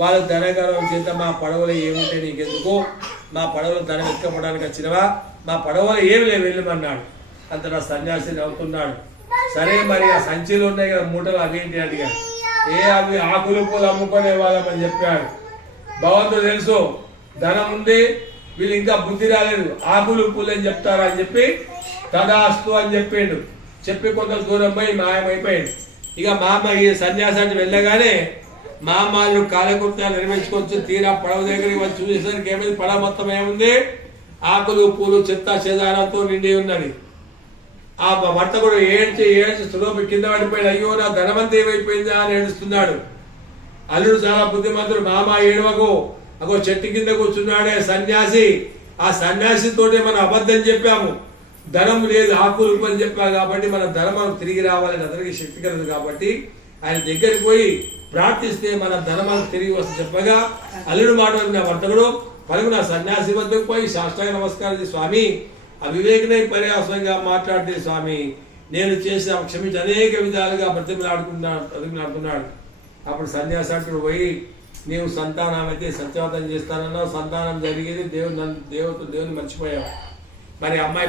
వాళ్ళ ధనగర్వం చేత మా పడవలో ఏముంటే నీకెందుకు, మా పడవలో ధనం ఎత్తుకపోవడానికి వచ్చినవా, మా పడవలో ఏమి లేవు వెళ్ళమన్నాడు. అంతటా సన్యాసి నవ్వుతున్నాడు. సరే మరి ఆ సంచిలో ఉన్నాయి కదా మూటలు అవేంటి అడిగాడు. అవి ఆకులు పూలు అమ్ముకునే వాళ్ళమని చెప్పాడు. భగవంతుడు తెలుసు ధనం ఉంది, వీళ్ళు ఇంకా బుద్ధి రాలేదు, ఆకులు పూలు అని చెప్తారా అని చెప్పి తదాస్తు అని చెప్పిండు. చెప్పి కొంత దూరం పోయి మాయమైపోయాడు. ఇక మామ ఈ సన్యాసానికి వెళ్ళగానే మామాలు కాలకృత్యాలు నిర్వహించుకొచ్చి తీరా పడవ దగ్గరికి వచ్చి చూసేసరికి ఏమైంది, పడవ మొత్తం ఏముంది, ఆకులు పూలు చెత్త చెదారంతో నిండి ఉన్నది. ఆ వర్తకుడు ఏడ్చి సులోపి కింద పడిపోయాడు. అయ్యో నా ధనవంతి ఏమైపోయిందా అని ఏడుస్తున్నాడు. అల్లుడు చాలా బుద్ధిమంతుడు, మామ ఏడవకు, అగో చెట్టు కింద కూర్చున్నాడే సన్యాసి, ఆ సన్యాసితోటే మనం అబద్ధం చెప్పాము, ధనం లేదు ఆకులు అని చెప్పాము కాబట్టి మన ధనం తిరిగి రావాలని అతనికి శక్తి కలదు కాబట్టి ఆయన దగ్గరికి పోయి ప్రార్థిస్తే మన ధనం తిరిగి వస్తే చెప్పగా అల్లుడు మాట విన్న వర్తకుడు పలుకున సన్యాసి వద్దకు పోయి సాష్టాంగ నమస్కారం స్వామి, అవివేకనై పర్యాసంగా మాట్లాడితే స్వామి నేను చేసిన క్షమించి అనేక విధాలుగా బ్రతిమలాడుతున్నాడు. అప్పుడు సన్యాసాంతుడు పోయి నీవు సంతానం అయితే సత్యవతం చేస్తానన్నావు, సంతానం జరిగేది దేవుని మర్చిపోయావు, మరి అమ్మాయి